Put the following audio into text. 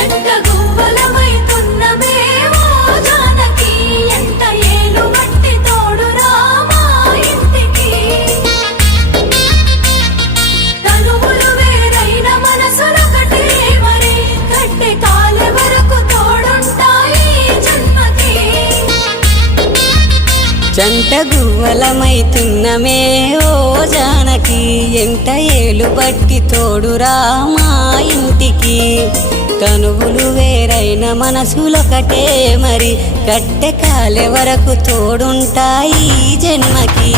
జంట గువ్వలమైతున్నమే ఓ జానకి ఎంత ఏలు బట్టి తోడురా మా ఇంటికి తనువులు వేరైన మనసులొకటే మరి కట్టె కాలే వరకు తోడుంటాయి జన్మకి జంట గువ్వలమైతున్నమే ఓ జానకి ఎంట ఏలు బట్టి తోడురా మా ఇంటికి తనువులు వేరైన మనసులొకటే మరి కట్టె కాలే వరకు తోడుంటాయి జన్మకి